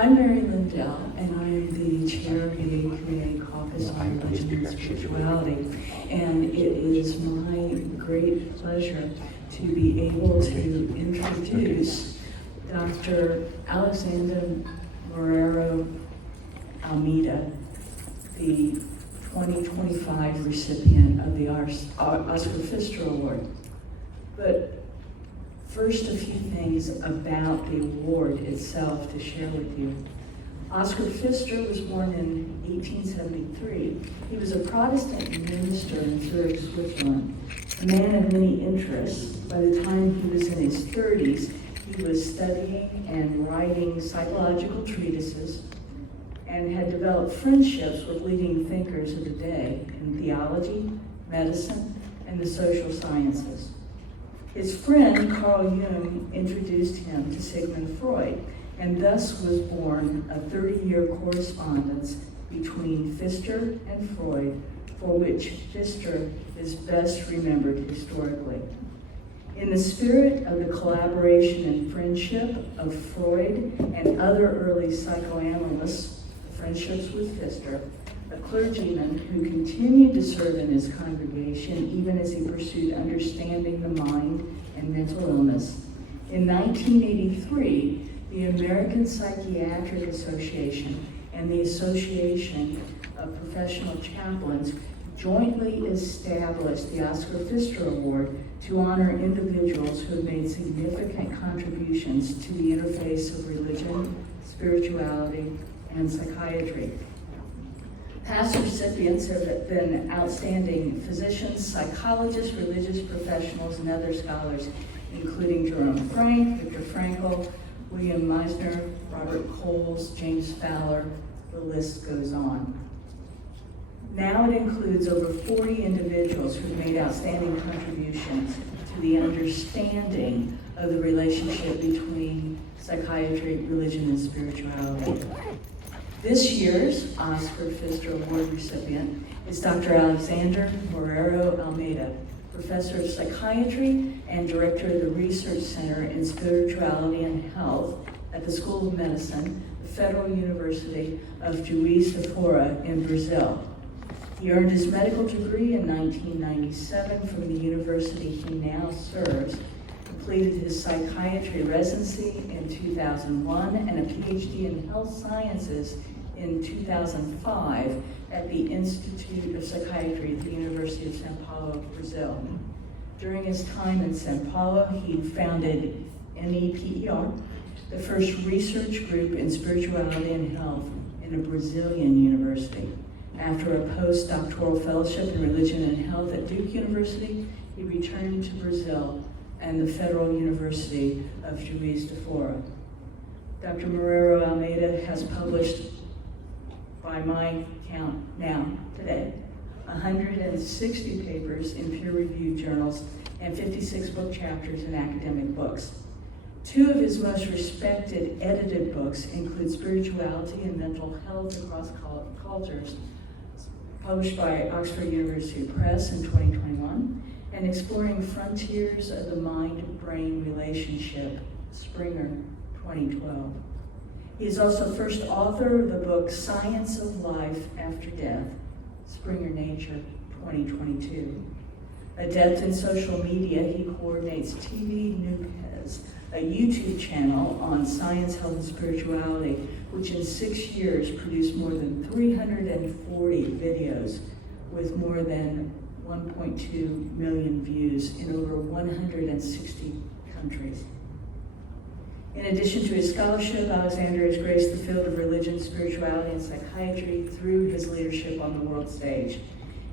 I'm Mary Lynn Dell, and I am the chair of the APA Caucus on Religion and Spirituality. And it is my great pleasure to be able to introduce Dr. Alexander Moreira-Almeida, the 2025 recipient of the Oskar Pfister Award. But first, a few things about the award itself to share with you. Oskar Pfister was born in 1873. He was a Protestant minister in Zurich, Switzerland, a man of many interests. By the time he was in his 30s, he was studying and writing psychological treatises and had developed friendships with leading thinkers of the day in theology, medicine, and the social sciences. His friend, Carl Jung, introduced him to Sigmund Freud, and thus was born a 30-year correspondence between Pfister and Freud, for which Pfister is best remembered historically. In the spirit of the collaboration and friendship of Freud and other early psychoanalysts, friendships with Pfister, a clergyman who continued to serve in his congregation even as he pursued understanding the mind and mental illness. In 1983, the American Psychiatric Association and the Association of Professional Chaplains jointly established the Oskar Pfister Award to honor individuals who have made significant contributions to the interface of religion, spirituality, and psychiatry. Past recipients have been outstanding physicians, psychologists, religious professionals, and other scholars, including Jerome Frank, Viktor Frankl, William Meisner, Robert Coles, James Fowler. The list goes on. Now it includes over 40 individuals who've made outstanding contributions to the understanding of the relationship between psychiatry, religion, and spirituality. This year's Oskar Pfister Award recipient is Dr. Alexander Moreira-Almeida, Professor of Psychiatry and Director of the Research Center in Spirituality and Health at the School of Medicine, the Federal University of Juiz de Fora in Brazil. He earned his medical degree in 1997 from the university he now serves, completed his psychiatry residency in 2001 and a PhD in health sciences in 2005 at the Institute of Psychiatry at the University of São Paulo, Brazil. During his time in São Paulo, he founded MEPER, the first research group in spirituality and health in a Brazilian university. After a postdoctoral fellowship in religion and health at Duke University, he returned to Brazil and the Federal University of Juiz de Fora. Dr. Moreira-Almeida has published, by my count now, today, 160 papers in peer-reviewed journals and 56 book chapters in academic books. Two of his most respected edited books include Spirituality and Mental Health Across Cultures, published by Oxford University Press in 2021, and Exploring Frontiers of the Mind-Brain Relationship, Springer, 2012. He is also first author of the book Science of Life After Death, Springer Nature, 2022. Adept in social media, he coordinates TV Nupes, a YouTube channel on science, health, and spirituality, which in 6 years produced more than 340 videos with more than 1.2 million views in over 160 countries. In addition to his scholarship, Alexander has graced the field of religion, spirituality, and psychiatry through his leadership on the world stage.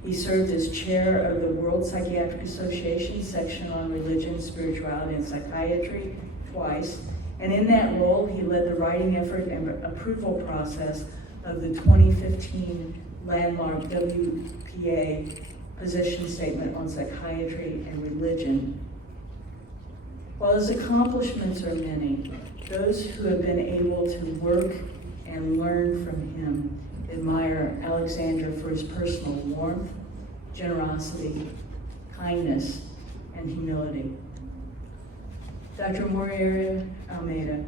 He served as chair of the World Psychiatric Association section on religion, spirituality, and psychiatry twice, and in that role, he led the writing effort and approval process of the 2015 landmark WPA position statement on psychiatry and religion. While his accomplishments are many, those who have been able to work and learn from him admire Alexander for his personal warmth, generosity, kindness, and humility. Dr. Moreira-Almeida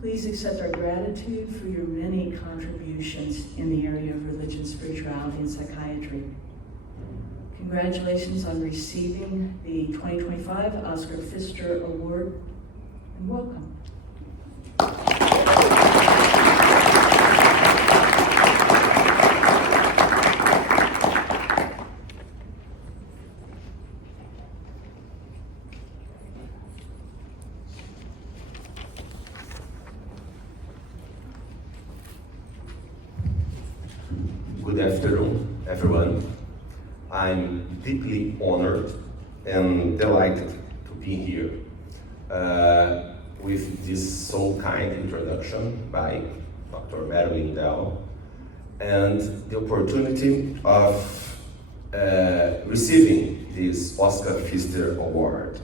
Please accept our gratitude for your many contributions in the area of religion, spirituality, and psychiatry. Congratulations on receiving the 2025 Oskar Pfister Award, and welcome. Good afternoon, everyone. I'm deeply honored and delighted to be here with this so kind introduction by Dr. Mary Lynn Dell and the opportunity of receiving this Oskar Pfister Award.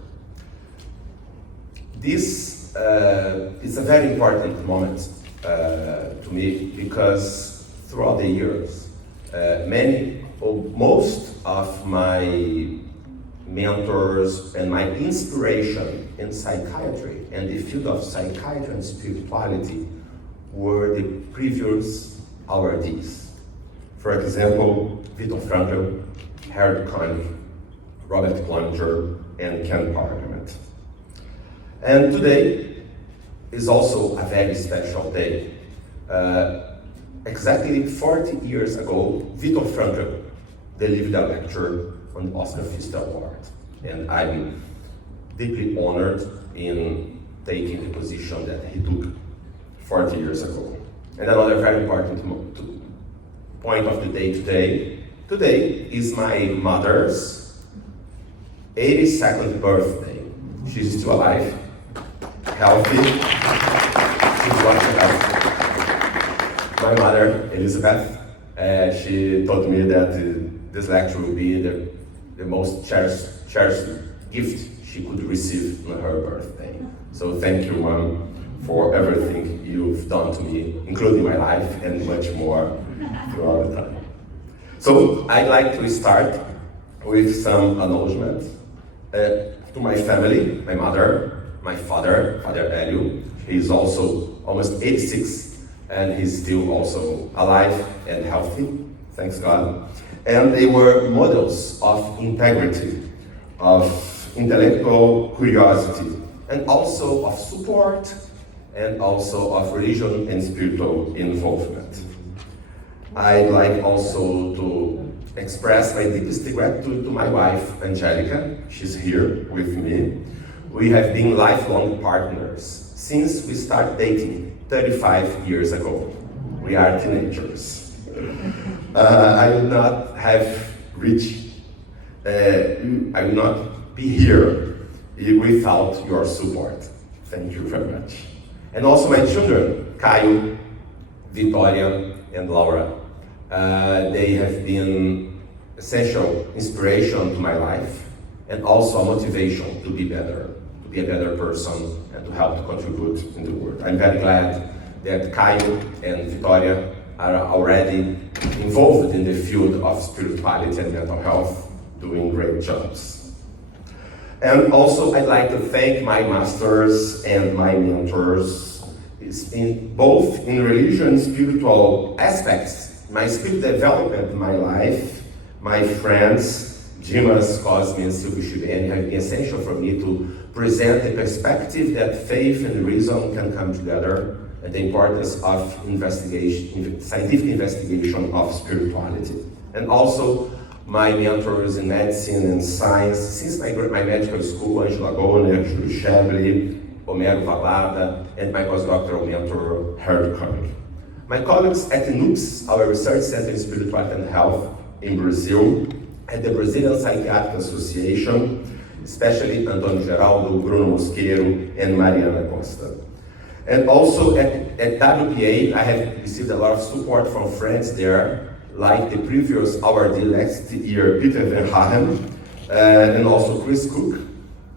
This is a very important moment to me because throughout the years, most of my mentors and my inspiration in psychiatry and the field of psychiatry and spirituality were the previous awardees. For example, Viktor Frankl, Harry Koenig, Robert Cloninger, and Pargament. And today is also a very special day. Exactly 40 years ago, Viktor Frankl delivered a lecture on the Oskar Pfister Award. And I'm deeply honored in taking the position that he took 40 years ago. And another very important point of the day today is my mother's 82nd birthday. She's still alive, healthy, she's watching us. My mother, Elizabeth, she told me that this lecture will be the most cherished gift she could receive on her birthday. So thank you, Mom, for everything you've done to me, including my life and much more throughout the time. So I'd like to start with some acknowledgments to my family, my mother, my father, Father Elio. He's also almost 86. And he's still also alive and healthy, thanks God. And they were models of integrity, of intellectual curiosity, and also of support, and also of religion and spiritual involvement. I'd like also to express my deepest gratitude to my wife, Angelica. She's here with me. We have been lifelong partners since we started dating 35 years ago. We are teenagers. I would not have reached, I would not be here without your support. Thank you very much. And also my children, Caio, Victoria, and Laura. They have been essential inspiration to my life and also a motivation to be better, to be a better person and to help to contribute in the world. I'm very glad that Caio and Victoria are already involved in the field of spirituality and mental health, doing great jobs. And also I'd like to thank my masters and my mentors, both in religion and spiritual aspects, my spirit development in my life, my friends, Dimas, Cosme, and Silvio Chibeni have been essential for me to present the perspective that faith and reason can come together and the importance of investigation, scientific investigation of spirituality. And also my mentors in medicine and science, since my medical school, Angela Goner, Julie Shebley, Homero Valada, and my postdoctoral mentor, Harry Koenig. My colleagues at NUPS, our research center in spirituality and health in Brazil, at the Brazilian Psychiatric Association, especially Antônio Geraldo, Bruno Mosqueiro, and Mariana Costa. And also at WPA, I have received a lot of support from friends there, like the previous awardee last year, Peter Van Hagen, and also Chris Cook,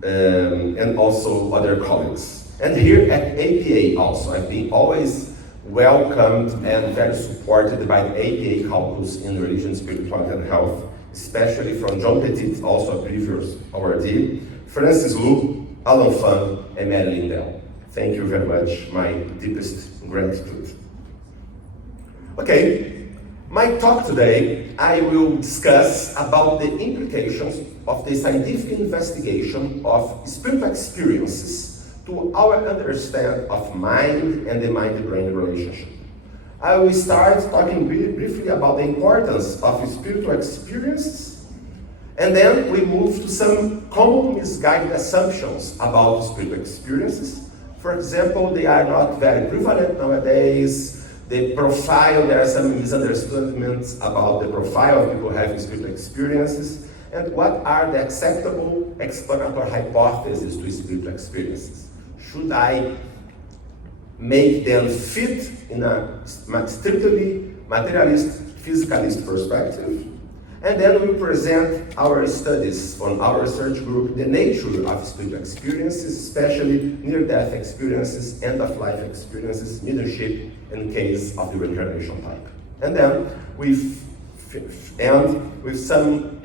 and also other colleagues. And here at APA also, I've been always welcomed and very supported by the APA Caucus in religion, spirituality, and health, especially from John Petit, also a previous awardee, Francis Lu, Alan Fan, and Mary Lynn Dell. thank you very much, my deepest gratitude. Okay, my talk today, I will discuss about the implications of the scientific investigation of spiritual experiences to our understanding of mind and the mind-brain relationship. I will start talking briefly about the importance of spiritual experiences, and then we move to some common misguided assumptions about spiritual experiences. For example, they are not very prevalent nowadays. The profile, there are some misunderstandings about the profile of people having spiritual experiences, and what are the acceptable explanatory hypotheses to spiritual experiences. Should I make them fit in a strictly materialist, physicalist perspective? And then we present our studies on our research group, the nature of spiritual experiences, especially near-death experiences, end-of-life experiences, mediumship, in case of the reincarnation type. And then we end with some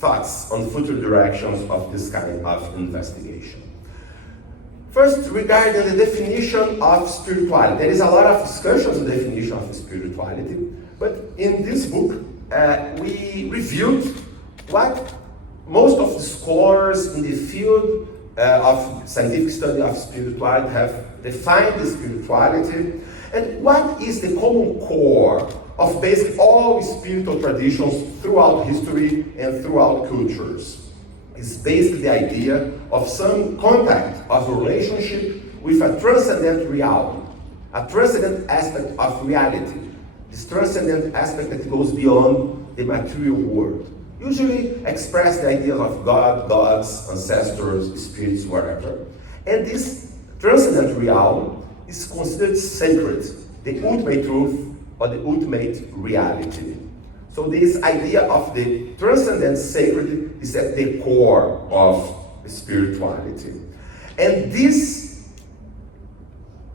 thoughts on future directions of this kind of investigation. First, regarding the definition of spirituality. There is a lot of discussion on the definition of spirituality, but in this book, we reviewed what most of the scholars in the field of scientific study of spirituality have defined the spirituality, and what is the common core of basically all spiritual traditions throughout history and throughout cultures. It's basically the idea of some contact of a relationship with a transcendent reality, a transcendent aspect of reality, this transcendent aspect that goes beyond the material world. Usually express the idea of God, gods, ancestors, spirits, whatever. And this transcendent realm is considered sacred, the ultimate truth or the ultimate reality. So this idea of the transcendent sacred is at the core of spirituality. And this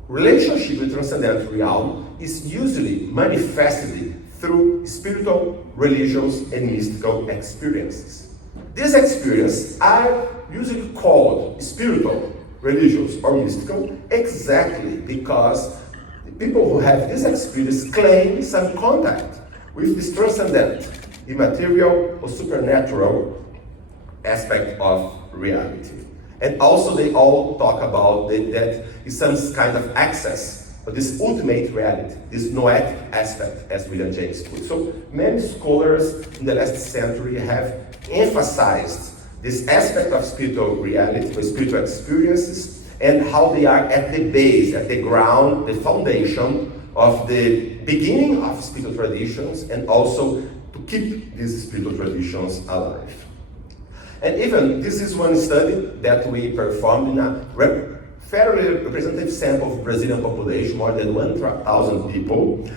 relationship with transcendent realm is usually manifested through spiritual, religious, and mystical experiences. These experiences are usually called spiritual, religious, or mystical exactly because the people who have this experience claim some contact with this transcendent, immaterial, or supernatural aspect of reality. And also they all talk about that is some kind of access but this ultimate reality, this noetic aspect, as William James put. So many scholars in the last century have emphasized this aspect of spiritual reality, or spiritual experiences, and how they are at the base, at the ground, the foundation of the beginning of spiritual traditions, and also to keep these spiritual traditions alive. And even, this is one study that we performed in a fairly representative sample of Brazilian population, more than 1,000 people.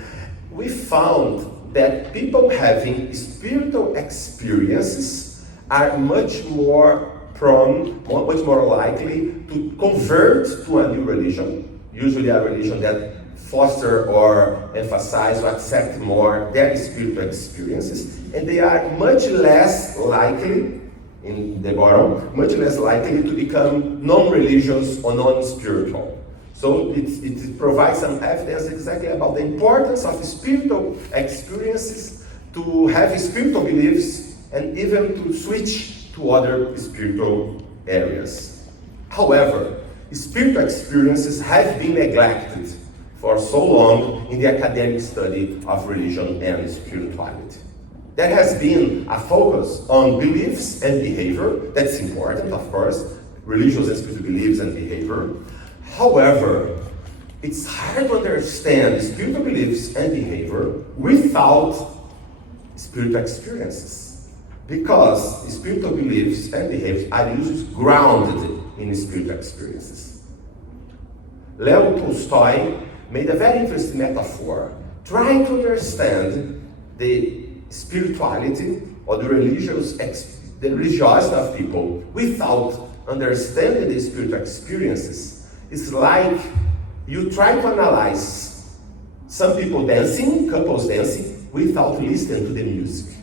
We found that people having spiritual experiences are much more prone, much more likely to convert to a new religion, usually a religion that foster or emphasize or accept more their spiritual experiences, and they are much less likely, in the bottom, much less likely to become non-religious or non-spiritual. So it provides some evidence exactly about the importance of spiritual experiences, to have spiritual beliefs, and even to switch to other spiritual areas. However, spiritual experiences have been neglected for so long in the academic study of religion and spirituality. There has been a focus on beliefs and behavior. That's important, of course, religious and spiritual beliefs and behavior. However, it's hard to understand spiritual beliefs and behavior without spiritual experiences, because spiritual beliefs and behaviors are usually grounded in spiritual experiences. Leo Tolstoy made a very interesting metaphor, trying to understand the spirituality or the religiosity of people without understanding the spiritual experiences. It's like you try to analyze some people dancing, couples dancing, without listening to the music.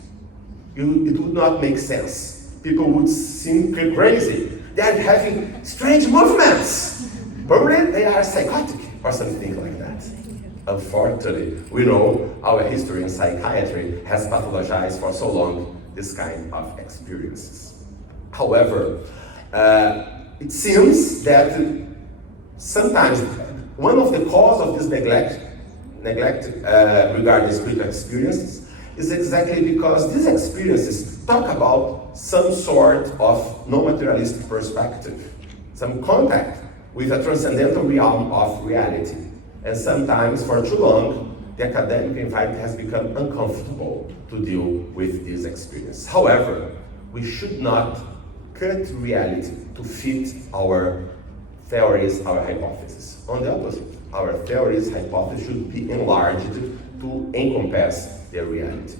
It would not make sense. People would seem crazy. They are having strange movements. Probably they are psychotic or something like that. Unfortunately, we know our history in psychiatry has pathologized for so long this kind of experiences. However, it seems that sometimes one of the causes of this neglect regarding spiritual experiences is exactly because these experiences talk about some sort of non-materialistic perspective, some contact with a transcendental realm of reality. And sometimes, for too long, the academic environment has become uncomfortable to deal with this experience. However, we should not cut reality to fit our theories, our hypotheses. On the opposite, our theories, hypotheses should be enlarged to encompass their reality.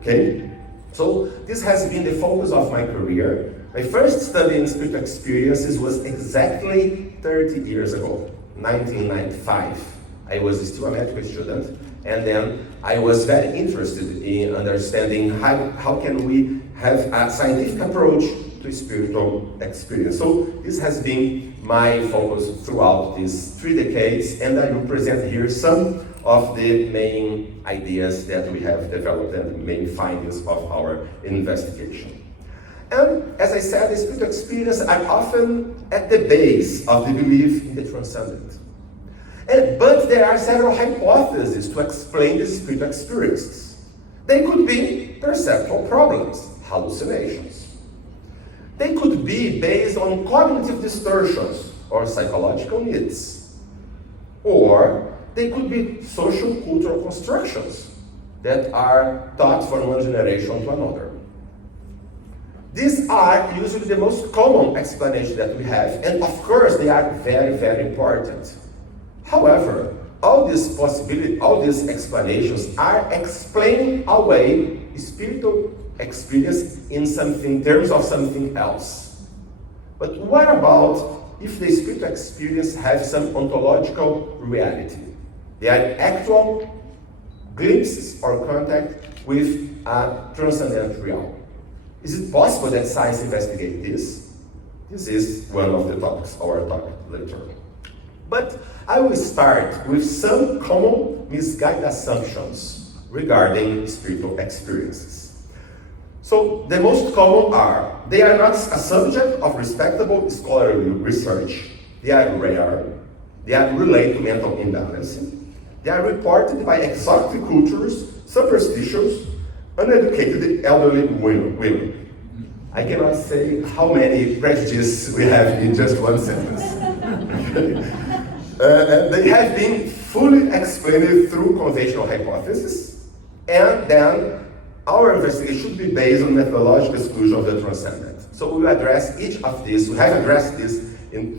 Okay? So this has been the focus of my career. My first study in spiritual experiences was exactly 30 years ago, 1995. I was still a medical student, and then I was very interested in understanding how can we have a scientific approach to spiritual experience. So this has been my focus throughout these 3 decades, and I will present here some of the main ideas that we have developed and main findings of our investigation. And as I said, the spiritual experience are often at the base of the belief in the transcendent. But there are several hypotheses to explain the spiritual experiences. They could be perceptual problems, hallucinations. They could be based on cognitive distortions or psychological needs. Or they could be social cultural constructions that are taught from one generation to another. These are usually the most common explanations that we have, and of course they are very, very important. However, all these explanations are explaining away spiritual experience in terms of something else. But what about if the spiritual experience has some ontological reality? They are actual glimpses or contact with a transcendent realm. Is it possible that science investigates this? This is one of the topics, our talk later. But I will start with some common misguided assumptions regarding spiritual experiences. So the most common are, they are not a subject of respectable scholarly research, they are rare, they are related to mental imbalance, they are reported by exotic cultures, superstitious, uneducated elderly women. I cannot say how many prejudices we have in just one sentence. They have been fully explained through conventional hypotheses, and then our investigation should be based on methodological exclusion of the transcendent. So we will address each of these. We have addressed this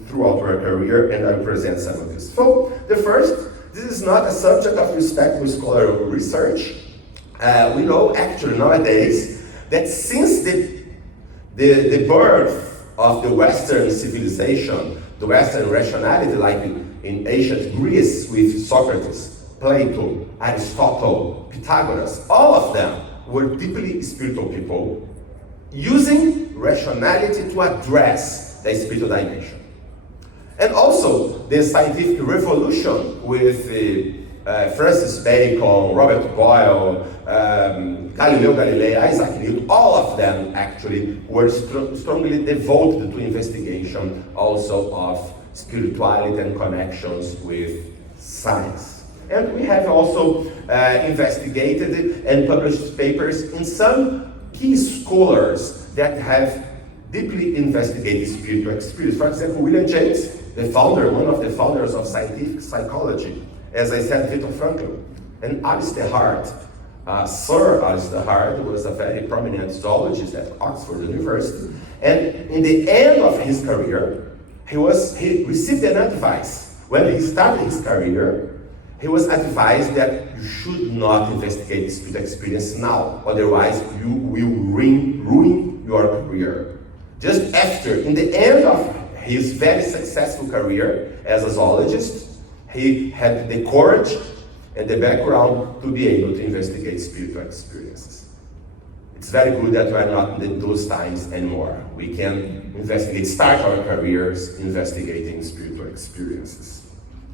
throughout our career, and I will present some of this. So the first, this is not a subject of respectful scholarly research. We know actually nowadays that since the birth of the Western civilization, the Western rationality, like in ancient Greece with Socrates, Plato, Aristotle, Pythagoras, all of them were deeply spiritual people using rationality to address the spiritual dimension. And also the scientific revolution with Francis Bacon, Robert Boyle, Galileo Galilei, Isaac Newton, all of them actually were strongly devoted to investigation also of spirituality and connections with science. And we have also investigated and published papers in some key scholars that have deeply investigated spiritual experience. For example, William James, one of the founders of scientific psychology, as I said, Viktor Frankl, and Alistair Hart. Sir Alistair Hart was a very prominent zoologist at Oxford University, and in the end of his career, he received an advice. When he started his career, he was advised that you should not investigate spiritual experience now, otherwise you will ruin your career. Just after, in the end of his very successful career as a zoologist, he had the courage and the background to be able to investigate spiritual experiences. it's very good that we are not in those times anymore. We can start our careers investigating spiritual experiences.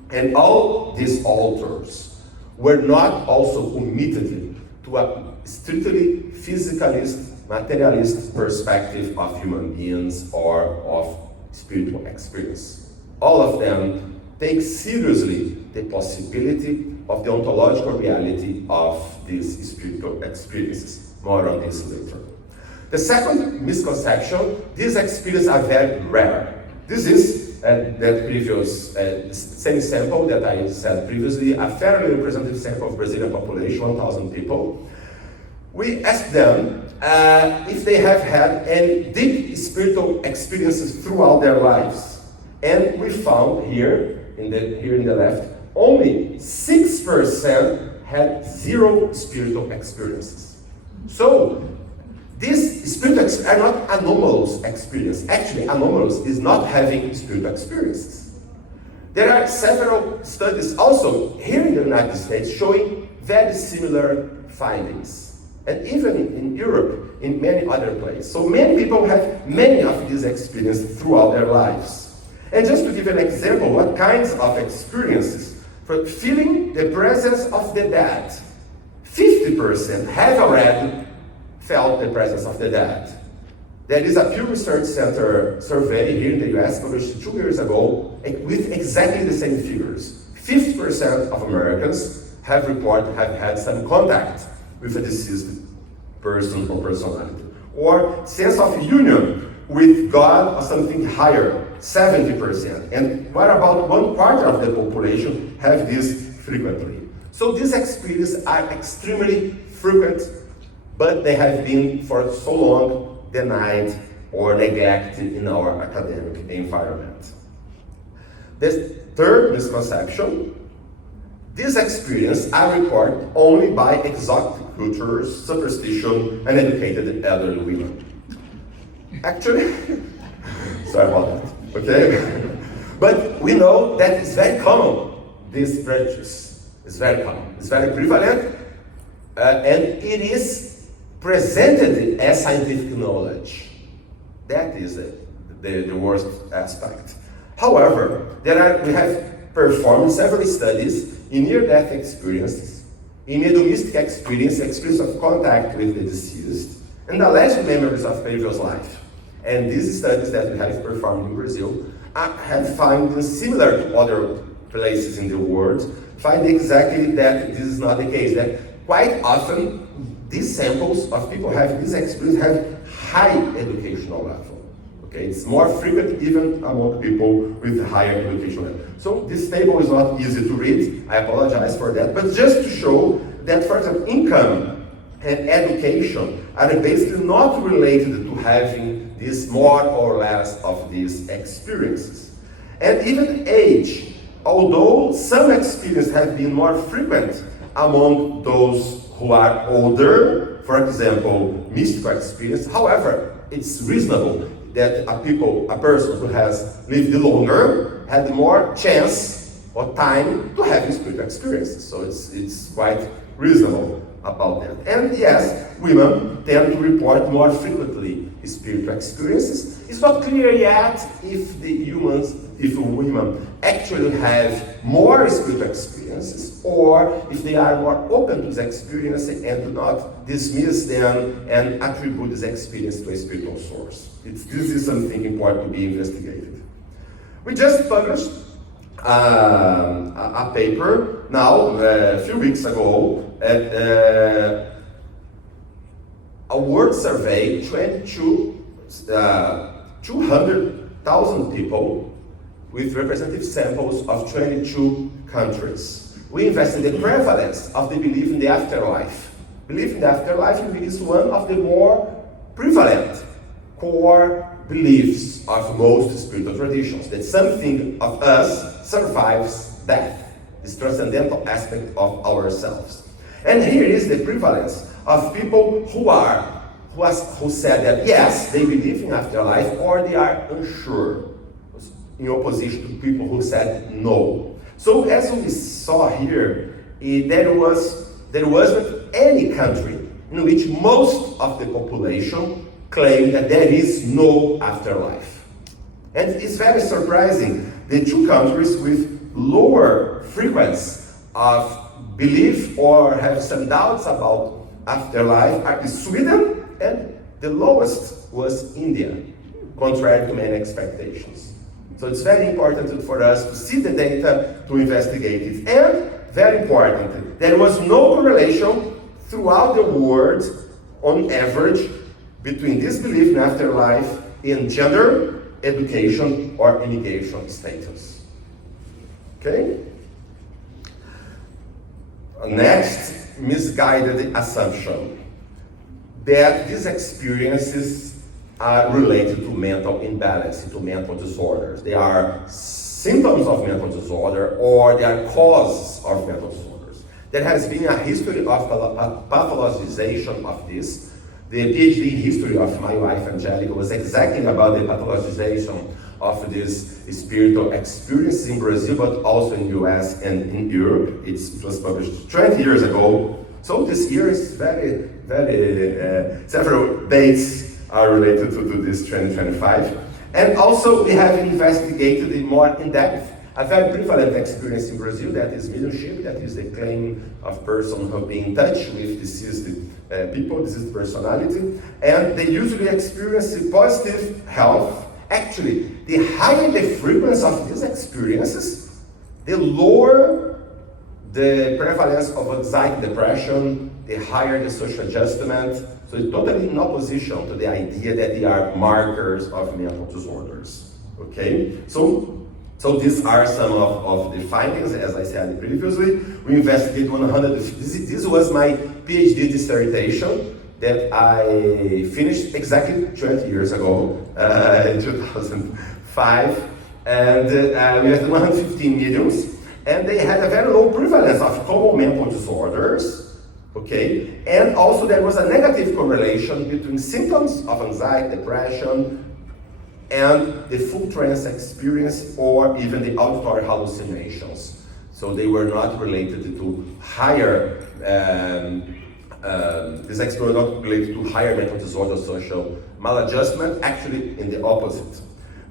And all these authors were not also committed to a strictly physicalist, materialist perspective of human beings or of spiritual experience. All of them take seriously the possibility of the ontological reality of these spiritual experiences. More on this later. The second misconception, these experiences are very rare. This is that previous, same sample that I said previously, a fairly representative sample of Brazilian population, 1,000 people. We asked them if they have had any deep spiritual experiences throughout their lives. And we found here in the left, only 6% had zero spiritual experiences. So, these spiritual experiences are not anomalous experiences. Actually, anomalous is not having spiritual experiences. There are several studies also here in the United States showing very similar findings. And even in Europe, in many other places. So many people have many of these experiences throughout their lives. And just to give an example, what kinds of experiences? For feeling the presence of the dead. 50% have already felt the presence of the dead. There is a Pew Research Center survey here in the US published 2 years ago with exactly the same figures. 50% of Americans have had some contact with a deceased person or personality. Or sense of union with God or something higher, 70%. And what about 1/4 of the population have this frequently? So these experiences are extremely frequent, but they have been for so long denied or neglected in our academic environment. The third misconception, these experiences are reported only by exotic cultures, superstition, and educated elderly women. Actually, sorry about that, okay? But we know that it's very common, this prejudice. It's very common, it's very prevalent, and it is presented as scientific knowledge. That is the worst aspect. However, we have performed several studies in near-death experiences, in mediumistic experience of contact with the deceased, and alleged memories of previous life. And these studies that we have performed in Brazil have found similar to other places in the world, find exactly that this is not the case, that quite often these samples of people having this experience have high educational level. Okay, it's more frequent even among people with higher education level. So this table is not easy to read, I apologize for that, but just to show that, for example, income and education are basically not related to having this more or less of these experiences. And even age, although some experiences have been more frequent among those who are older, for example, mystical experience, however, it's reasonable that a person who has lived longer had more chance or time to have spiritual experiences. So it's quite reasonable about that. And yes, women tend to report more frequently spiritual experiences. It's not clear yet if women actually have more spiritual experiences, or if they are more open to this experience and do not dismiss them and attribute this experience to a spiritual source. This is something important to be investigated. We just published a paper now, a few weeks ago, at a world survey, 200,000 people with representative samples of 22 countries. We investigated the prevalence of the belief in the afterlife. Belief in the afterlife is one of the more prevalent core beliefs of most spiritual traditions, that something of us survives death, this transcendental aspect of ourselves. And here is the prevalence of people who said that yes, they believe in afterlife, or they are unsure, in opposition to people who said no. So as we saw here, there wasn't any country, in which most of the population claim that there is no afterlife. And it's very surprising. The two countries with lower frequency of belief or have some doubts about afterlife are Sweden, and the lowest was India, contrary to many expectations. So it's very important for us to see the data, to investigate it. And very importantly, there was no correlation throughout the world on average between this belief in afterlife and gender, education, or immigration status. Okay? Next, misguided assumption that these experiences are related to mental imbalance, to mental disorders. They are symptoms of mental disorder or they are causes of mental disorders. There has been a history of pathologization of this. The PhD history of my wife, Angelica, was exactly about the pathologization of this spiritual experience in Brazil, but also in the US and in Europe. It was published 20 years ago. So this year is very, several dates are related to this 2025. And also we have investigated it more in depth. A very prevalent experience in Brazil, that is mediumship, that is the claim of person who be in touch with deceased people, deceased personality, and they usually experience positive health. Actually, the higher the frequency of these experiences, the lower the prevalence of anxiety, depression, the higher the social adjustment. So it's totally in opposition to the idea that they are markers of mental disorders. Okay? So these are some of the findings, as I said previously. We investigated 100, this was my PhD dissertation that I finished exactly 20 years ago, in 2005. And we had 115 mediums, and they had a very low prevalence of common mental disorders, okay? And also there was a negative correlation between symptoms of anxiety, depression, and the full trance experience or even the auditory hallucinations. So they were not related to higher, this experience was not related to higher mental disorder, social maladjustment, actually in the opposite.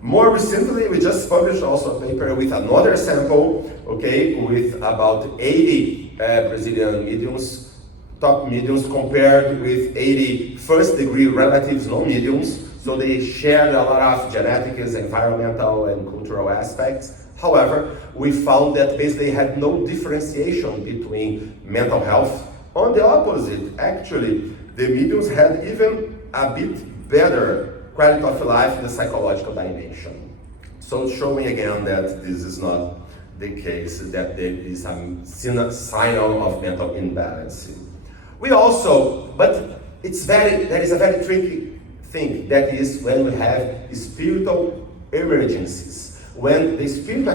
More recently, we just published also a paper with another sample, okay, with about 80 Brazilian mediums, top mediums, compared with 80 first-degree relatives, non-mediums. So they shared a lot of genetics, environmental, and cultural aspects. However, we found that basically had no differentiation between mental health. On the opposite, actually, the mediums had even a bit better quality of life in the psychological dimension. So showing again that this is not the case, that there is a sign of mental imbalance. We also, but there is a very tricky thing, that is when we have spiritual emergencies, when the spiritual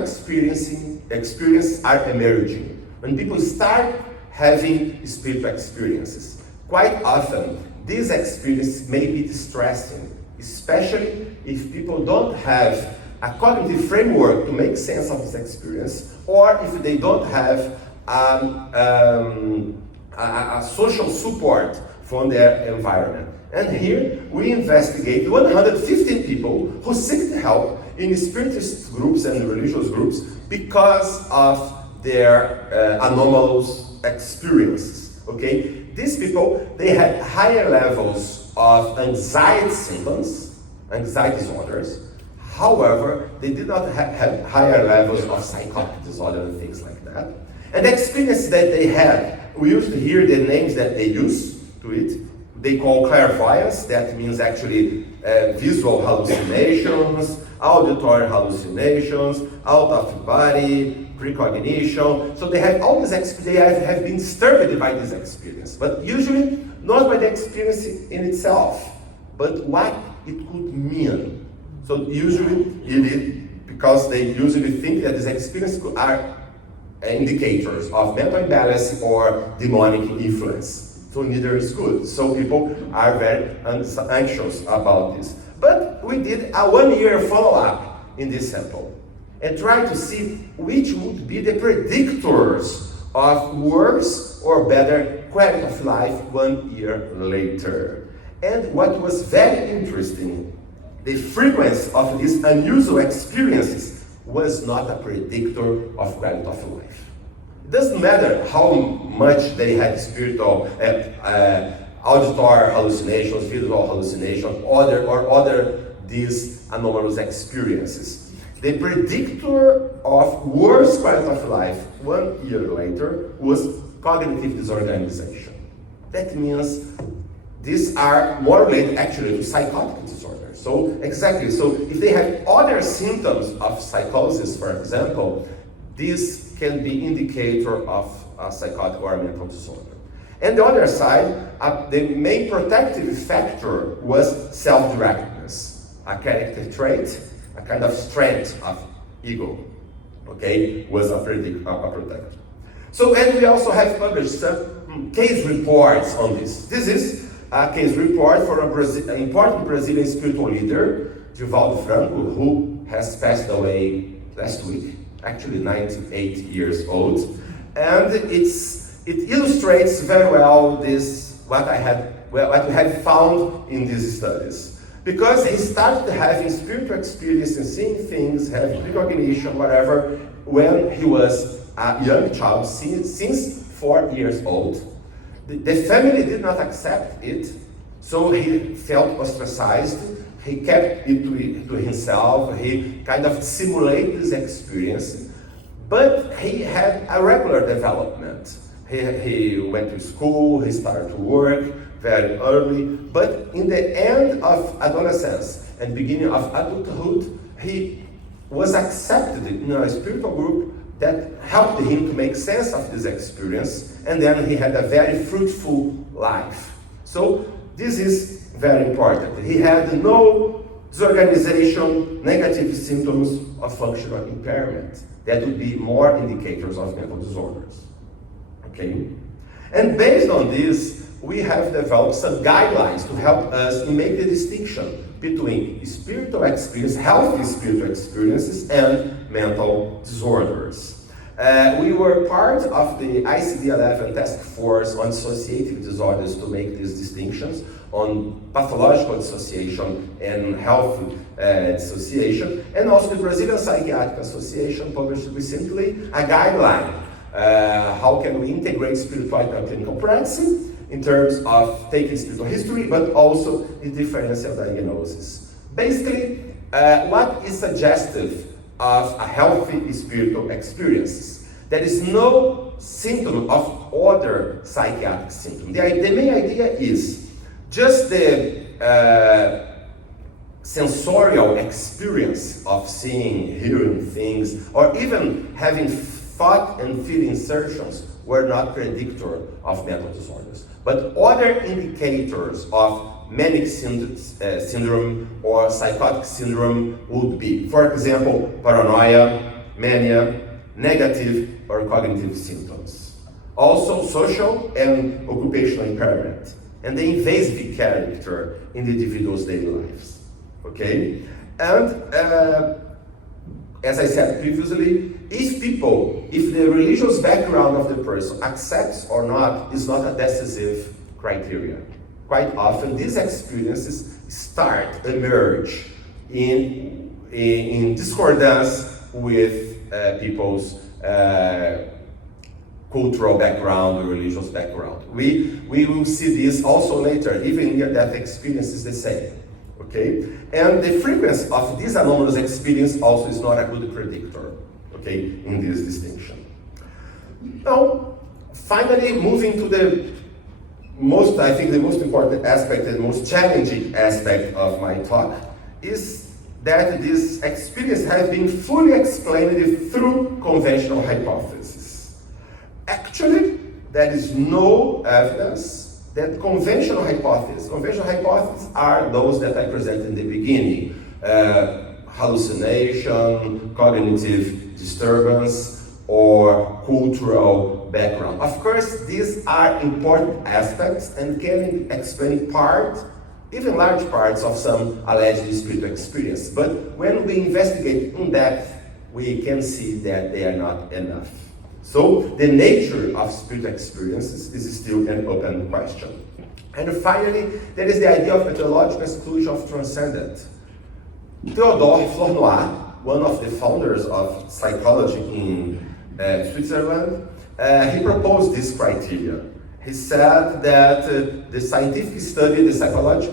experiences are emerging, when people start having spiritual experiences. Quite often, these experiences may be distressing, especially if people don't have a cognitive framework to make sense of this experience, or if they don't have a social support from their environment. And here we investigate 115 people who seek help in spiritist groups and religious groups because of their anomalous experiences. Okay, these people, they had higher levels of anxiety symptoms, anxiety disorders. However, they did not have higher levels of psychotic disorder and things like that. And the experience that they had, we used to hear the names that they use to it. They call clairvoyance, that means actually visual hallucinations, auditory hallucinations, out of body, precognition. So they have all these experiences, they have been disturbed by this experience, but usually not by the experience in itself, but what it could mean. So usually it is because they usually think that these experiences are indicators of mental imbalance or demonic influence. So neither is good. So people are very anxious about this. But we did a 1-year follow-up in this sample and tried to see which would be the predictors of worse worse or better quality of life 1 year later. And what was very interesting, the frequency of these unusual experiences was not a predictor of quality of life. It doesn't matter how much they had spiritual, auditory hallucinations, visual hallucinations, other these anomalous experiences. The predictor of worse quality of life 1 year later was cognitive disorganization. That means these are more related actually to psychotic disorders. So exactly, so if they have other symptoms of psychosis, for example, this can be indicator of a psychotic or a mental disorder. And the other side, the main protective factor was self-directedness, a character trait, a kind of strength of ego, okay, was a protector. So, and we also have published some case reports on this. This is a case report for an important Brazilian spiritual leader, Frankl, who has passed away last week, actually 98 years old. And it illustrates very well this, what we have found in these studies. Because he started having spiritual experience and seeing things, having recognition, whatever, when he was a young child, since 4 years old. The family did not accept it, so he felt ostracized. He kept it to himself. He kind of simulated this experience, but he had a regular development. He went to school, he started to work very early, but in the end of adolescence and beginning of adulthood, he was accepted in a spiritual group that helped him to make sense of this experience, and then he had a very fruitful life. So this is very important. He had no disorganization, negative symptoms of functional impairment. That would be more indicators of mental disorders. Okay? And based on this, we have developed some guidelines to help us in make the distinction between spiritual experience, healthy spiritual experiences, and mental disorders. We were part of the ICD-11 task force on dissociative disorders to make these distinctions on pathological dissociation and healthy dissociation, and also the Brazilian Psychiatric Association published recently a guideline. How can we integrate spirituality and clinical practice in terms of taking spiritual history, but also the differential diagnosis. Basically, what is suggestive of a healthy spiritual experience? There is no symptom of other psychiatric symptoms. The main idea is just the sensorial experience of seeing, hearing things, or even having thought and feeling insertions were not predictor of mental disorders. But other indicators of manic syndrome or psychotic syndrome would be, for example, paranoia, mania, negative or cognitive symptoms. Also social and occupational impairment, and the invasive character in the individual's daily lives. Okay? And as I said previously, if the religious background of the person accepts or not is not a decisive criteria. Quite often these experiences emerge in discordance with people's cultural background or religious background. We will see this also later, even near-death experience is the same. Okay? And the frequency of this anomalous experience also is not a good predictor, okay, in this distinction. Now, finally, moving to the most important aspect and most challenging aspect of my talk is that this experience has been fully explained through conventional hypotheses. Actually, there is no evidence that conventional hypotheses are those that I presented in the beginning. Hallucination, cognitive disturbance, or cultural background. Of course, these are important aspects and can explain even large parts of some alleged spiritual experience. But when we investigate in depth, we can see that they are not enough. So the nature of spiritual experiences is still an open question. And finally, there is the idea of methodological exclusion of transcendent. Theodore Flournoy, one of the founders of psychology in Switzerland, he proposed this criteria. He said that the scientific study, the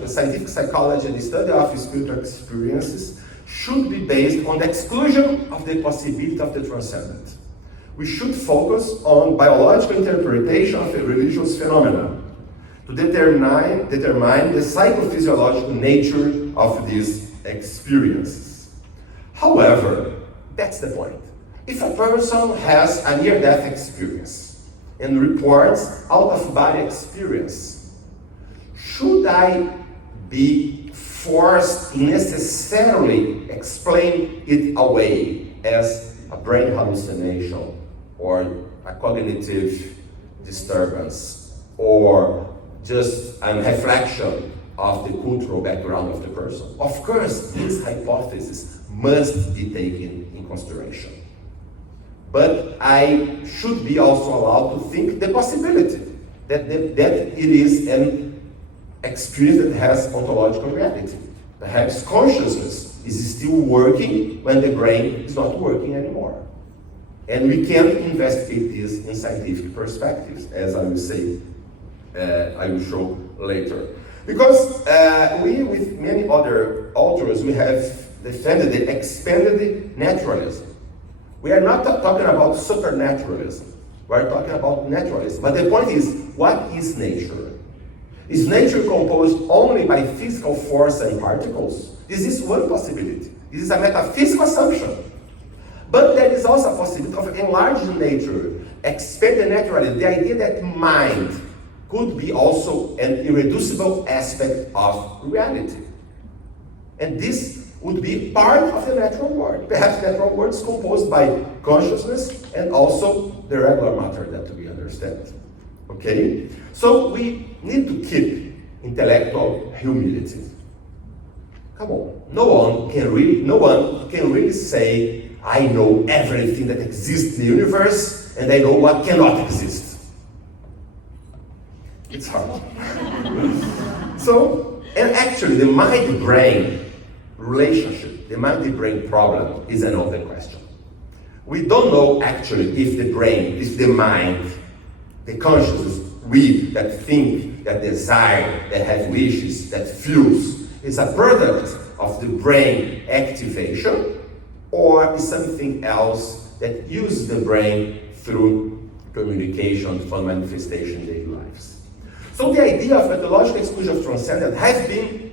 scientific psychology, and the study of spiritual experiences should be based on the exclusion of the possibility of the transcendent. We should focus on biological interpretation of the religious phenomena to determine the psychophysiological nature of these experiences. However, that's the point. If a person has a near-death experience and reports out-of-body experience, should I be forced to necessarily explain it away as a brain hallucination or a cognitive disturbance or just a reflection of the cultural background of the person? Of course, this hypothesis must be taken in consideration. But I should be also allowed to think the possibility that it is an experience that has ontological reality. Perhaps consciousness is still working when the brain is not working anymore. And we can investigate this in scientific perspectives, as I will say, I will show later. Because we, with many other authors, we have defended the expanded naturalism. We are not talking about supernaturalism. We are talking about naturalism. But the point is, what is nature? Is nature composed only by physical force and particles? This is one possibility. This is a metaphysical assumption. But there is also a possibility of enlarging nature, expanded naturalism, the idea that mind could be also an irreducible aspect of reality. And this would be part of the natural world. Perhaps the natural world is composed by consciousness and also the regular matter that we understand. Okay? So we need to keep intellectual humility. Come on. No one can really say, I know everything that exists in the universe and I know what cannot exist. It's hard. So, and actually the mind-brain relationship, the mind-brain problem is an open question. We don't know actually if the brain, if the mind, the consciousness, we that think, that desire, that have wishes, that feels, is a product of the brain activation or is something else that uses the brain through communication for manifestation in daily lives. So the idea of methodological exclusion of transcendent has been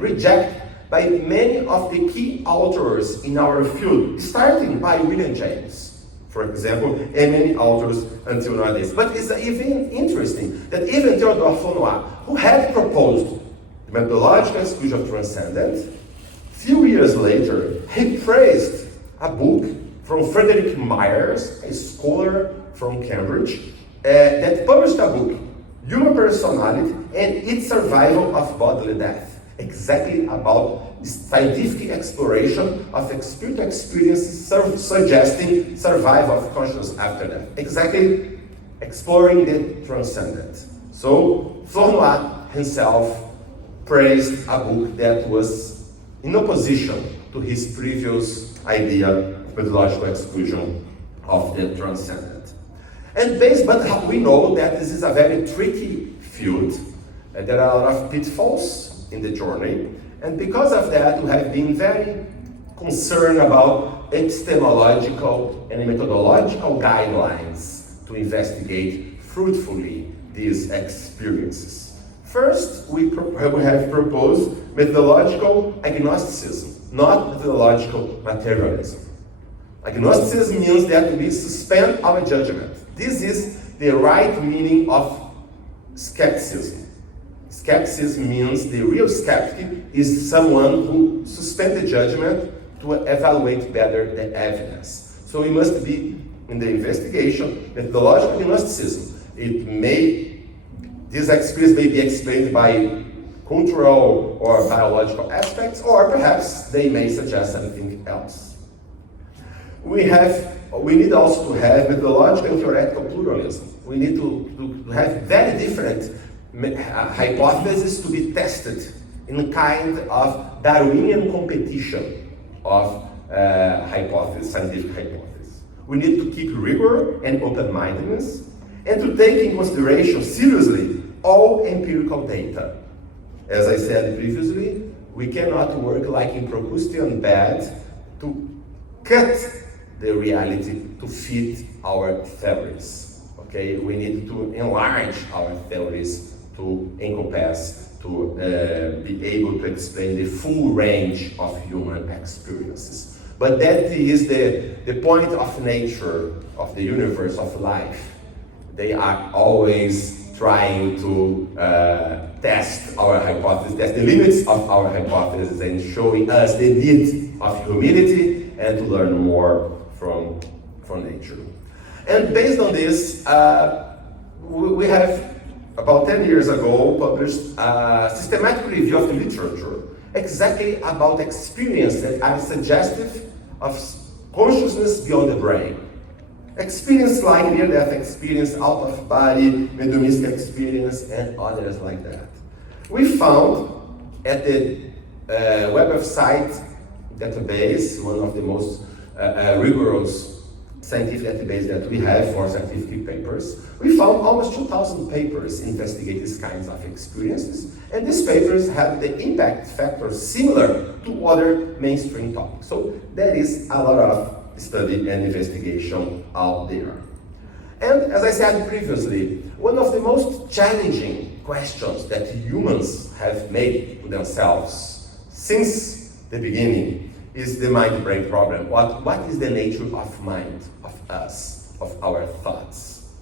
rejected by many of the key authors in our field, starting by William James, for example, and many authors until nowadays. But it's even interesting that even Theodore Flournoy, who had proposed the methodological exclusion of transcendent, few years later, he praised a book from Frederick Myers, a scholar from Cambridge, that published a book, Human Personality and Its Survival of Bodily Death, exactly about scientific exploration of spiritual experiences suggesting survival of consciousness after death. Exactly exploring the transcendent. So Flournoy himself praised a book that was in opposition to his previous idea of methodological exclusion of the transcendent. But we know that this is a very tricky field, and there are a lot of pitfalls in the journey, and because of that, we have been very concerned about epistemological and methodological guidelines to investigate fruitfully these experiences. First, we have proposed methodological agnosticism, not methodological materialism. Agnosticism means that we suspend our judgment. This is the right meaning of skepticism. Skepticism means the real skeptic is someone who suspends the judgment to evaluate better the evidence. So we must be in the investigation, methodological agnosticism. This experience may be explained by cultural or biological aspects, or perhaps they may suggest something else. We have we need also to have methodological and theoretical pluralism. We need to have very different hypotheses to be tested in a kind of Darwinian competition of hypotheses, scientific hypotheses. We need to keep rigor and open-mindedness, and to take in consideration seriously all empirical data. As I said previously, we cannot work like in Procrustean bed to cut the reality to fit our theories. Okay, we need to enlarge our theories to encompass, to be able to explain the full range of human experiences. But that is the point of nature, of the universe, of life. They are always trying to test our hypothesis, test the limits of our hypothesis, and showing us the need of humility and to learn more from nature. And based on this, we have, about 10 years ago, published a systematic review of the literature exactly about experiences that are suggestive of consciousness beyond the brain. Experience like near-death experience, out-of-body, mediumistic experience, and others like that. We found at the Web of Sight database, one of the most rigorous scientific database that we have for scientific papers, we found almost 2,000 papers investigate these kinds of experiences, and these papers have the impact factors similar to other mainstream topics. So there is a lot of study and investigation out there. And as I said previously, one of the most challenging questions that humans have made to themselves since the beginning is the mind-brain problem. What is the nature of mind, of us, of our thoughts?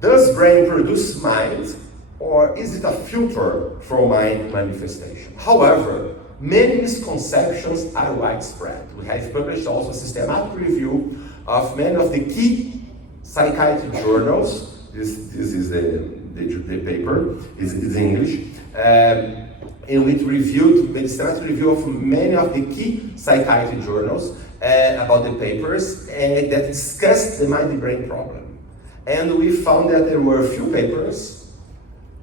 Does brain produce mind, or is it a filter for mind manifestation? However, many misconceptions are widespread. We have published also a systematic review of many of the key psychiatric journals. This is the paper, is English, in which reviewed, made a systematic review of many of the key psychiatric journals about the papers that discussed the mind-brain problem. And we found that there were a few papers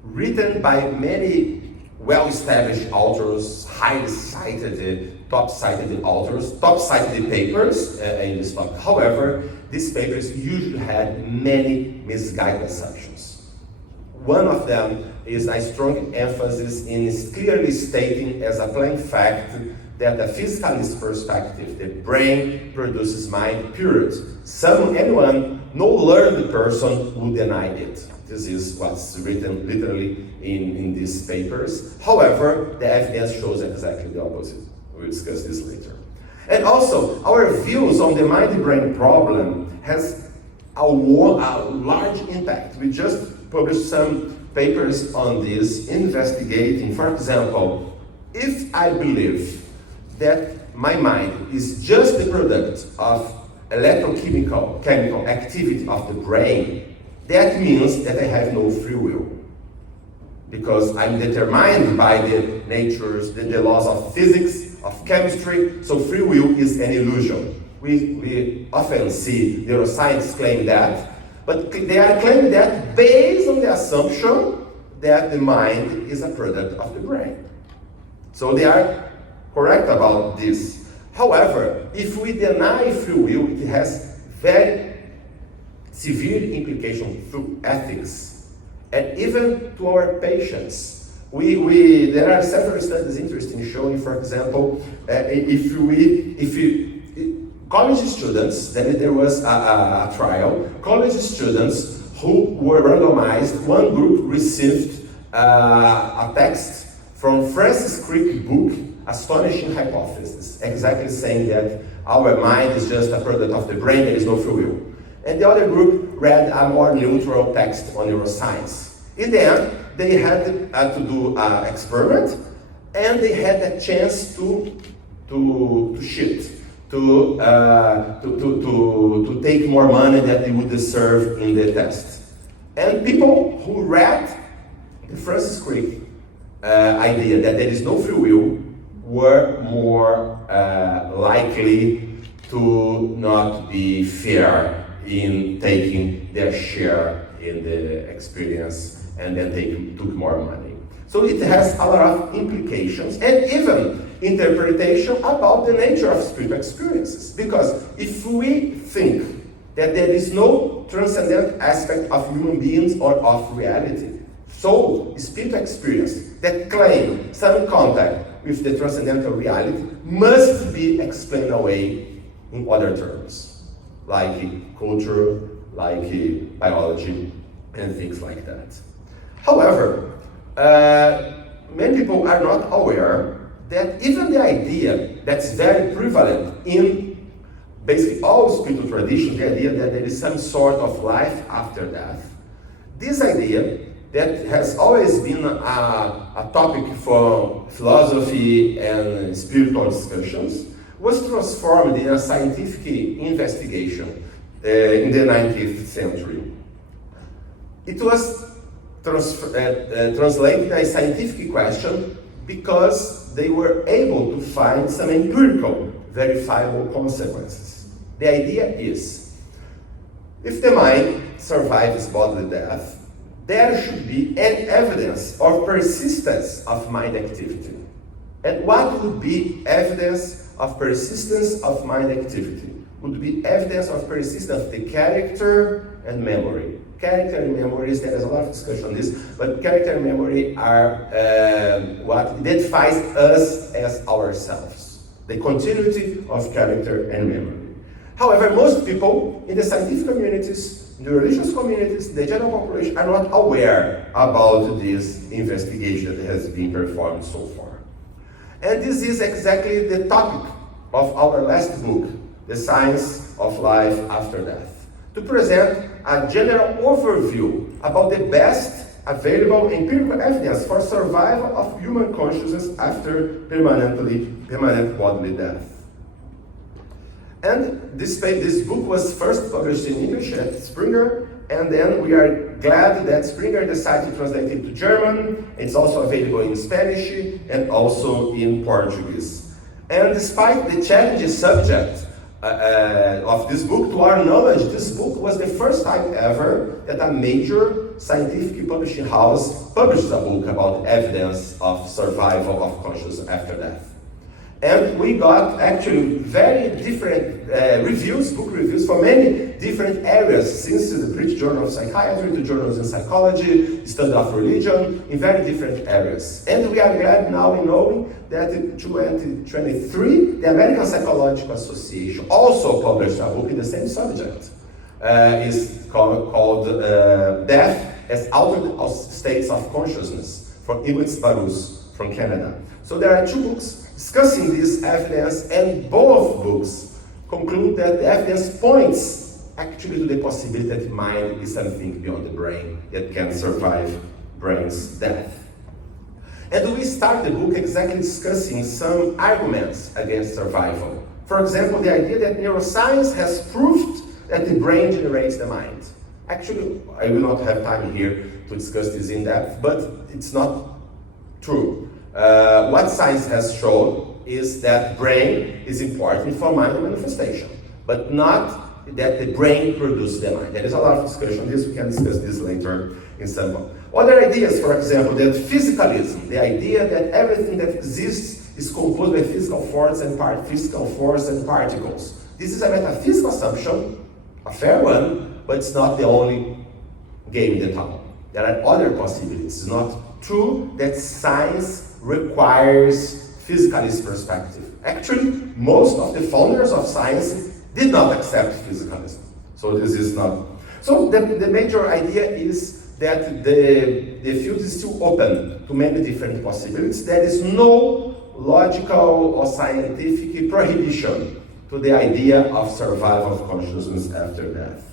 written by many well-established authors, highly cited, top-cited authors, top-cited papers in this topic. However, these papers usually had many misguided assumptions. One of them is a strong emphasis in clearly stating as a plain fact that the physicalist perspective, the brain produces mind, period. Anyone, no learned person will deny it. This is what's written literally in these papers. However, the evidence shows exactly the opposite. We'll discuss this later. And also, our views on the mind-brain problem has a large impact. We just published some papers on this, investigating, for example, if I believe that my mind is just the product of electrochemical activity of the brain, that means that I have no free will. Because I'm determined by the natures, the laws of physics, of chemistry, so free will is an illusion. We often see neuroscientists claim that, but they are claiming that based on the assumption that the mind is a product of the brain. So they are correct about this. However, if we deny free will, it has very severe implications through ethics and even to our patients. There are several studies interested in showing, for example, college students, then there was a trial, college students who were randomized, one group received a text from Francis Crick's book, Astonishing Hypothesis, exactly saying that our mind is just a product of the brain, there is no free will. And the other group read a more neutral text on neuroscience. In the end, they had to do an experiment, and they had a chance to cheat, to take more money that they would deserve in the test. And people who read the Francis Crick idea that there is no free will were more likely to not be fair in taking their share in the experience and then took more money. So it has a lot of implications and even interpretation about the nature of spiritual experiences. Because if we think that there is no transcendent aspect of human beings or of reality, so spiritual experience that claim some contact with the transcendental reality must be explained away in other terms, like culture, like biology, and things like that. However, many people are not aware that even the idea that's very prevalent in basically all spiritual traditions, the idea that there is some sort of life after death, this idea that has always been a topic for philosophy and spiritual discussions, was transformed in a scientific investigation in the 19th century. It was translated as a scientific question because they were able to find some empirical, verifiable consequences. The idea is, if the mind survives bodily death, there should be an evidence of persistence of mind activity. And what would be evidence of persistence of mind activity? Would be evidence of persistence of the character and memory. Character and memories, there is a lot of discussion on this, but character and memory are what identifies us as ourselves. The continuity of character and memory. However, most people in the scientific communities, in the religious communities, the general population are not aware about this investigation that has been performed so far. And this is exactly the topic of our last book, The Science of Life After Death, to present a general overview about the best available empirical evidence for survival of human consciousness after permanent bodily death. And this book was first published in English at Springer, and then we are glad that Springer decided to translate it to German. It's also available in Spanish and also in Portuguese. And despite the challenging subject of this book, to our knowledge, this book was the first time ever that a major scientific publishing house published a book about evidence of survival of consciousness after death. And we got actually very different reviews, book reviews, for many different areas, since the British Journal of Psychiatry, to journals in psychology, study of religion, in very different areas. And we are glad now in knowing that in 2023, the American Psychological Association also published a book in the same subject. It's called Death as Altered States of Consciousness, from Iwitz Barus from Canada. So there are two books discussing this evidence, and both books conclude that the evidence points actually to the possibility that mind is something beyond the brain that can survive brain's death. And we start the book exactly discussing some arguments against survival. For example, the idea that neuroscience has proved that the brain generates the mind. Actually, I will not have time here to discuss this in depth, but it's not true. What science has shown is that brain is important for mind manifestation, but not that the brain produces the mind. There is a lot of discussion on this. We can discuss this later in some other ideas. For example, that physicalism, the idea that everything that exists is composed by physical force and particles. This is a metaphysical assumption, a fair one, but it's not the only game in the town. There are other possibilities. It's not true that science requires physicalist perspective. Actually, most of the founders of science did not accept physicalism. So this is not. So the major idea is that the field is still open to many different possibilities. There is no logical or scientific prohibition to the idea of survival of consciousness after death.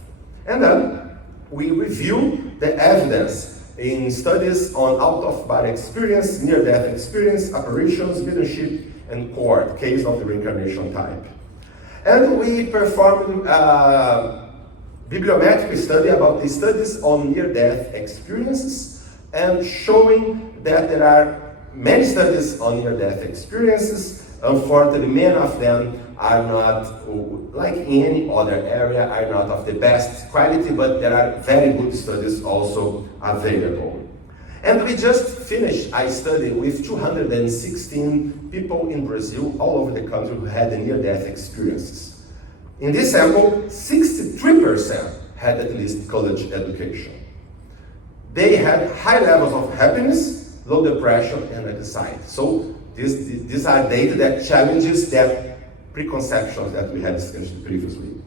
And then we review the evidence in studies on out-of-body experience, near-death experience, apparitions, mediumship, and court, case of the reincarnation type. And we performed a bibliometric study about the studies on near-death experiences, and showing that there are many studies on near-death experiences. Unfortunately, many of them are not, like in any other area, are not of the best quality, but there are very good studies also available. And we just finished a study with 216 people in Brazil, all over the country, who had near-death experiences. In this sample, 63% had at least college education. They had high levels of happiness, low depression, and anxiety. So these are data that challenges that preconceptions that we had discussed previously.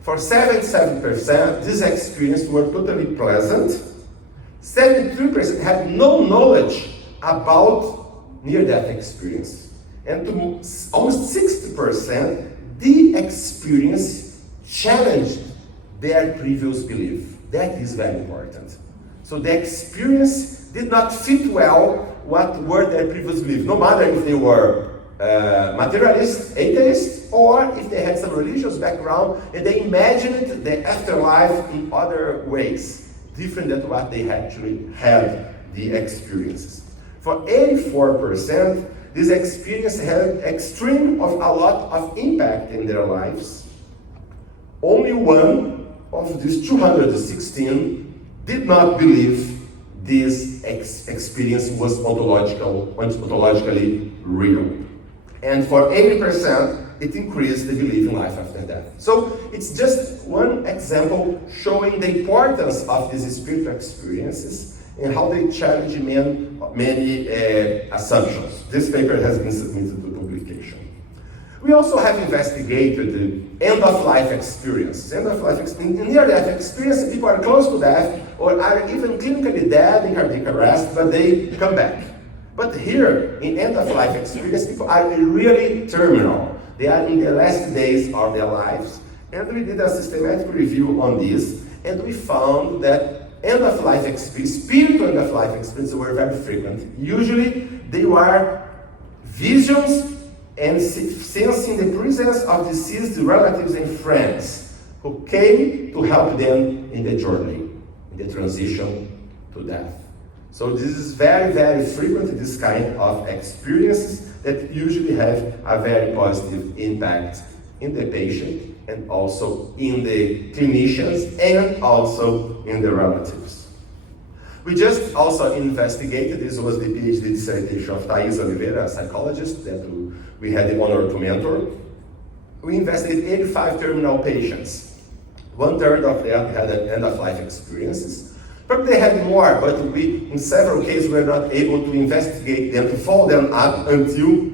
For 77%, these experiences were totally pleasant. 73% had no knowledge about near-death experience. And to almost 60%, the experience challenged their previous belief. That is very important. So the experience did not fit well what were their previous beliefs, no matter if they were materialist, atheist, or if they had some religious background and they imagined the afterlife in other ways, different than what they actually had the experiences. For 84%, this experience had extreme of a lot of impact in their lives. Only one of these 216 did not believe this experience was ontologically real. And for 80%, it increased the belief in life after death. So it's just one example showing the importance of these spiritual experiences and how they challenge many assumptions. This paper has been submitted to publication. We also have investigated the end-of-life experience. End-of-life experience, in near-death experience, people are close to death or are even clinically dead in cardiac arrest, but they come back. But here, in end-of-life experience, people are really terminal. They are in the last days of their lives. And we did a systematic review on this, and we found that end-of-life experience, spiritual end-of-life experiences were very frequent. Usually, they were visions and sensing the presence of deceased relatives and friends who came to help them in the journey, in the transition to death. So this is very, very frequent, this kind of experiences that usually have a very positive impact in the patient and also in the clinicians and also in the relatives. We just also investigated, this was the PhD dissertation of Thais Oliveira, a psychologist that we had the honor to mentor. We investigated 85 terminal patients. 1/3 of them had an end-of-life experiences. Probably they had more, but we, in several cases, were not able to investigate them, to follow them up until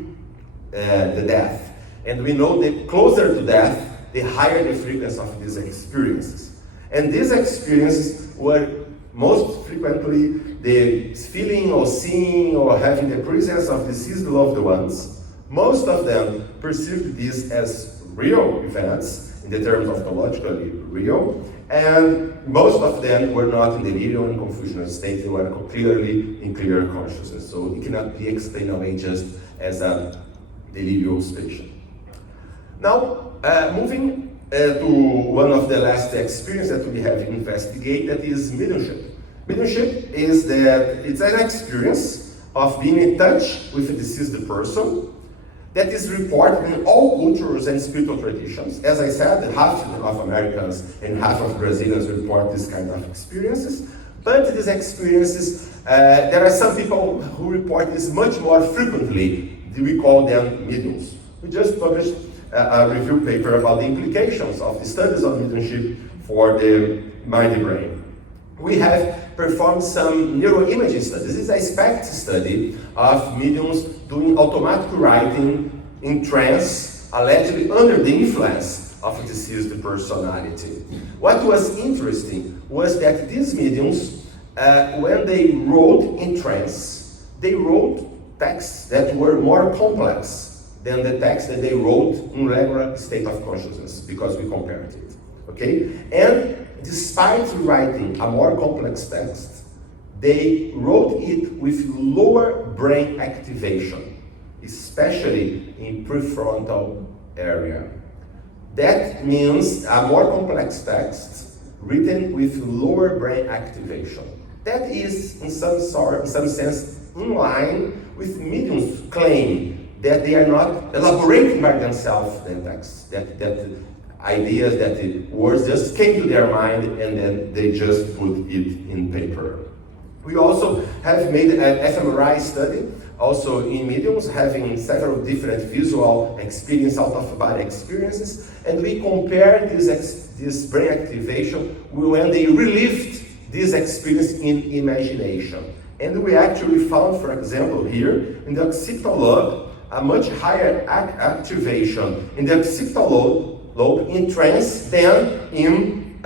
the death. And we know that closer to death, the higher the frequency of these experiences. And these experiences were most frequently the feeling or seeing or having the presence of deceased loved ones. Most of them perceived this as real events, in the terms of ontologically real, and most of them were not in delirium and confusional state, they were clearly in clear consciousness. So it cannot be explained away just as a delirious patient. Now, moving to one of the last experiences that we have investigated is mediumship. Mediumship is that it's an experience of being in touch with a deceased person that is reported in all cultures and spiritual traditions. As I said, half of Americans and half of Brazilians report this kind of experiences. But these experiences, there are some people who report this much more frequently. We call them mediums. We just published a review paper about the implications of the studies of mediumship for the mind and brain. We have performed some neuroimaging studies. This is a SPECT study of mediums doing automatic writing in trance, allegedly under the influence of a deceased personality. What was interesting was that these mediums, when they wrote in trance, they wrote texts that were more complex than the text that they wrote in regular state of consciousness, because we compared it. Okay? And despite writing a more complex text, they wrote it with lower brain activation, especially in prefrontal area. That means a more complex text written with lower brain activation. That is, in some sense, in line with mediums' claim that they are not elaborating by themselves the text, that ideas, that the words just came to their mind and then they just put it in paper. We also have made an fMRI study, also in mediums, having several different visual experience, out-of-body experiences, and we compare this brain activation when they relived this experience in imagination. And we actually found, for example, here in the occipital lobe, a much higher activation in the occipital lobe in trance than in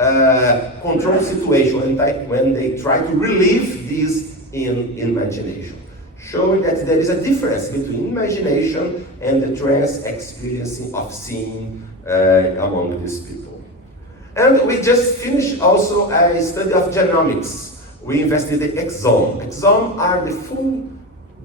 control situation when they try to relive this in imagination, showing that there is a difference between imagination and the trance experiencing of seeing among these people. And we just finished also a study of genomics. We investigated exome. Exome are the full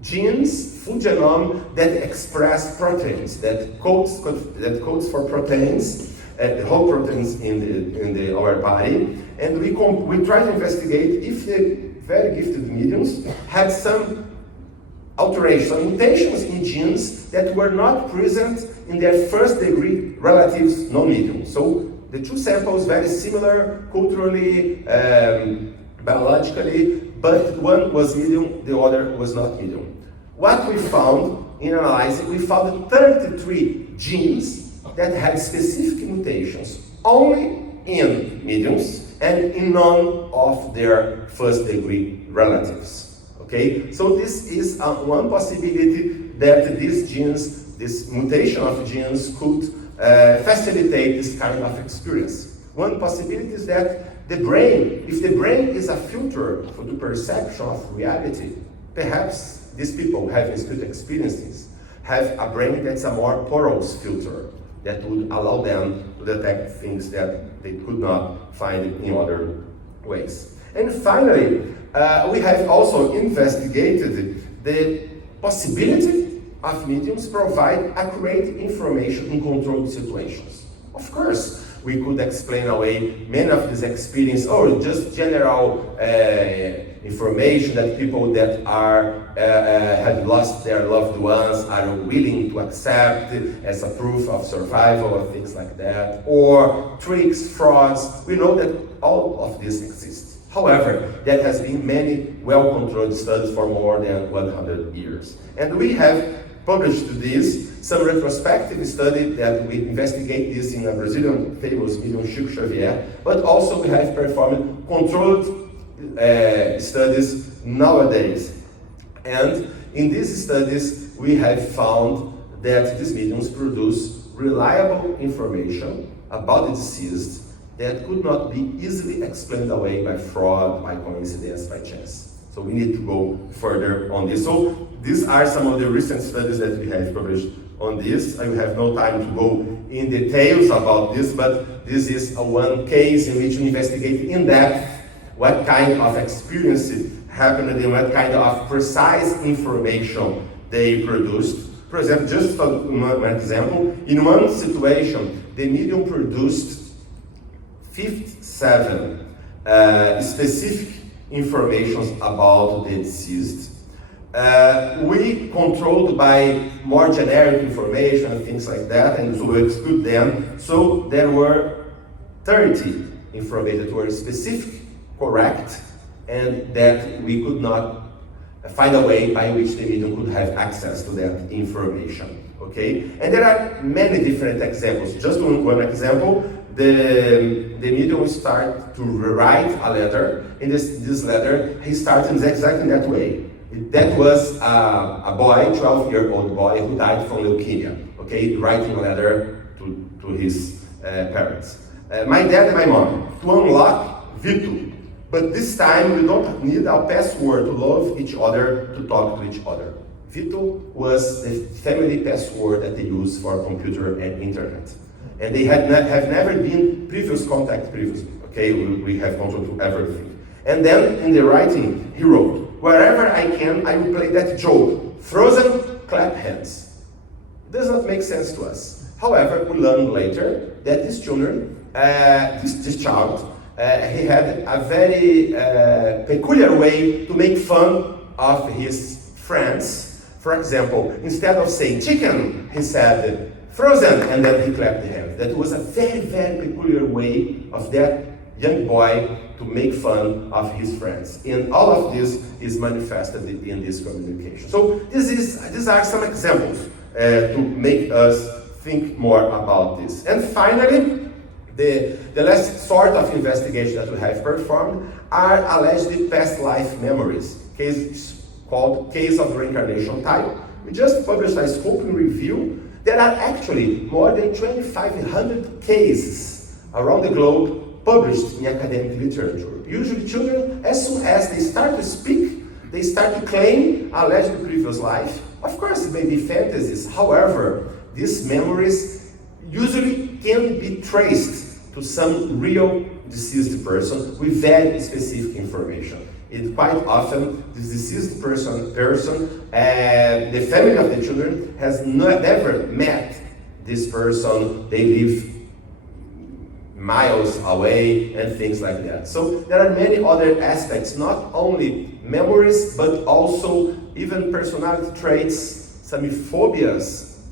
genes, full genome that express proteins, that codes for proteins, the whole proteins in our body. And we try to investigate if the very gifted mediums had some alterations, some mutations in genes that were not present in their first degree relatives, non-medium. So the two samples very similar culturally, biologically, but one was medium, the other was not medium. What we found in analyzing, we found 33 genes that had specific mutations only in mediums and in none of their first degree relatives. Okay, so this is one possibility that these genes, this mutation of genes could facilitate this kind of experience. One possibility is that the brain, if the brain is a filter for the perception of reality, perhaps these people having spiritual experiences have a brain that's a more porous filter that would allow them to detect things that they could not find in other ways. And finally, we have also investigated the possibility of mediums provide accurate information in controlled situations. Of course, we could explain away many of these experiences, or just general information that people that are have lost their loved ones are willing to accept as a proof of survival or things like that, or tricks, frauds. We know that all of this exists. However, there has been many well-controlled studies for more than 100 years. And we have published this, some retrospective study that we investigate this in a Brazilian famous medium, Chico Xavier, but also we have performed controlled studies nowadays. And in these studies, we have found that these mediums produce reliable information about the deceased that could not be easily explained away by fraud, by coincidence, by chance. So we need to go further on this. So these are some of the recent studies that we have published on this. I will have no time to go in details about this, but this is one case in which we investigate in depth what kind of experience happened and what kind of precise information they produced. For example, just one example, in one situation, the medium produced 57 specific information about the deceased. We controlled by more generic information and things like that, and so we exclude them. So there were 30 information that were specific, correct, and that we could not find a way by which the medium could have access to that information. Okay, and there are many different examples. Just one example. The medium start to write a letter. In this letter, he started exactly that way. That was a boy, 12-year-old boy, who died from leukemia. Okay, writing a letter to his parents. My dad and my mom, to unlock Viktor. But this time, we don't need a password to love each other, to talk to each other. Viktor was the family password that they use for computer and internet. And they have never been previous contact previously. Okay, we have control to everything. And then in the writing, he wrote, "Wherever I can, I will play that joke. Frozen, clap hands." It does not make sense to us. However, we learned later that this children, this child, he had a very peculiar way to make fun of his friends. For example, instead of saying chicken, he said frozen, and then he clapped the hands. That was a very, very peculiar way of that young boy to make fun of his friends. And all of this is manifested in this communication. So these are some examples to make us think more about this. And finally, the last sort of investigation that we have performed are alleged past life memories, called case of reincarnation type. We just published a scoping review. There are actually more than 2,500 cases around the globe published in academic literature. Usually children, as soon as they start to speak, they start to claim alleged previous life. Of course, it may be fantasies. However, these memories usually can be traced to some real deceased person with very specific information. It quite often, this deceased person, the family of the children has never met this person. They live miles away and things like that. So there are many other aspects, not only memories, but also even personality traits, some phobias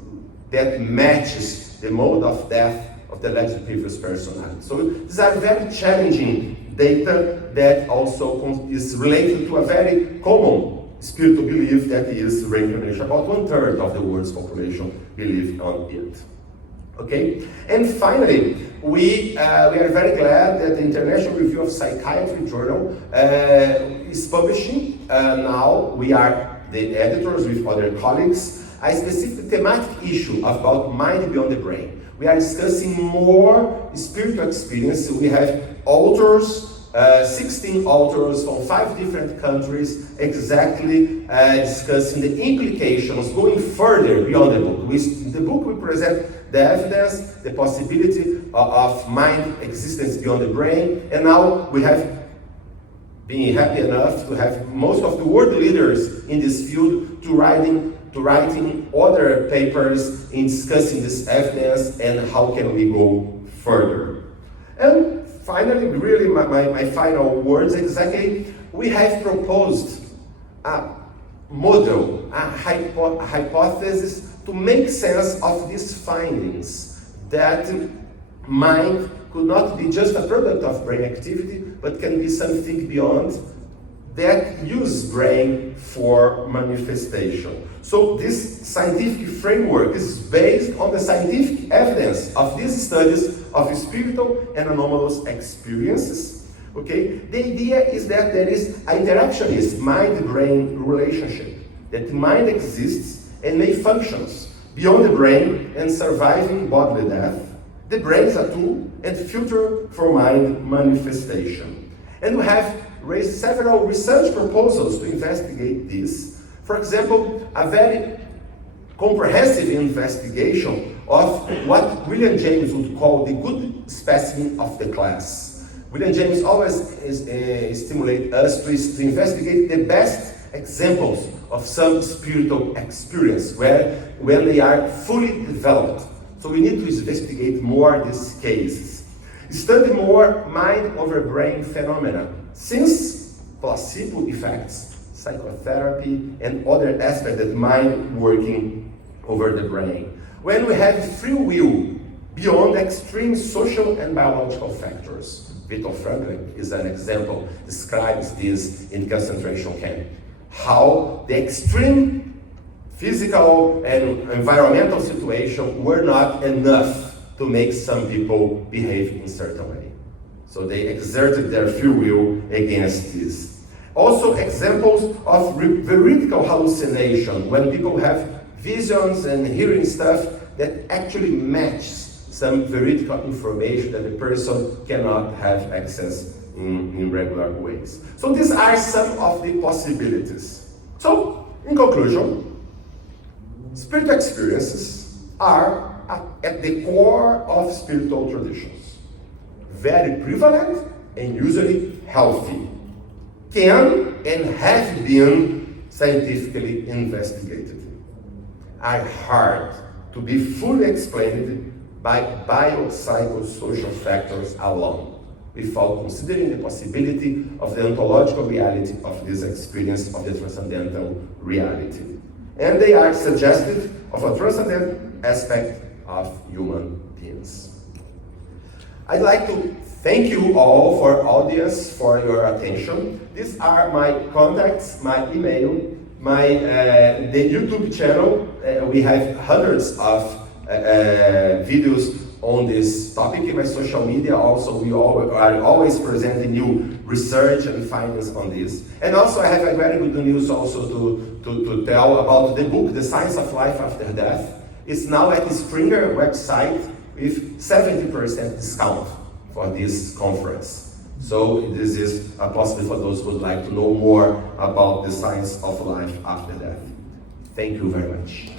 that matches the mode of death of the alleged previous personality. So these are very challenging data that also is related to a very common spiritual belief that is reincarnation. About 1/3 of the world's population believe on it. Okay, and finally, we are very glad that the International Review of Psychiatry journal is publishing now. We are the editors with other colleagues, a specific thematic issue about mind beyond the brain. We are discussing more spiritual experience. We have authors, 16 authors from 5 different countries, exactly discussing the implications, going further beyond the book. In the book we present the evidence, the possibility of mind existence beyond the brain, and now we have been happy enough to have most of the world leaders in this field to writing other papers in discussing this evidence and how can we go further. And finally, really my final words exactly, we have proposed a model, a hypothesis to make sense of these findings, that mind could not be just a product of brain activity, but can be something beyond that use brain for manifestation. So this scientific framework is based on the scientific evidence of these studies of spiritual and anomalous experiences. Okay? The idea is that there is an interactionist mind-brain relationship, that mind exists and may functions beyond the brain and surviving bodily death. The brain is a tool and filter for mind manifestation. And we have raised several research proposals to investigate this. For example, a very comprehensive investigation of what William James would call the good specimen of the class. William James always stimulates us to investigate the best examples of some spiritual experience when they are fully developed. So we need to investigate more these cases. Study more mind over brain phenomena, since placebo effects, psychotherapy, and other aspects of mind working over the brain. When we have free will beyond extreme social and biological factors. Viktor Frankl is an example, describes this in concentration camp. How the extreme physical and environmental situation were not enough to make some people behave in a certain way. So they exerted their free will against this. Also examples of veridical hallucination, when people have visions and hearing stuff that actually match some veridical information that the person cannot have access in regular ways. So these are some of the possibilities. So, in conclusion, spiritual experiences are at the core of spiritual traditions. Very prevalent and usually healthy. Can and have been scientifically investigated. Are hard to be fully explained by biopsychosocial factors alone, without considering the possibility of the ontological reality of this experience of the transcendental reality. and they are suggestive of a transcendent aspect of human beings. I'd like to thank you all for audience, for your attention. These are my contacts, my email, the YouTube channel. We have hundreds of videos on this topic. In my social media also, we are always presenting new research and findings on this. And also I have a very good news also to tell about the book, The Science of Life After Death. It's now at the Springer website with 70% discount for this conference. So this is a possibility for those who would like to know more about the science of life after death. Thank you very much.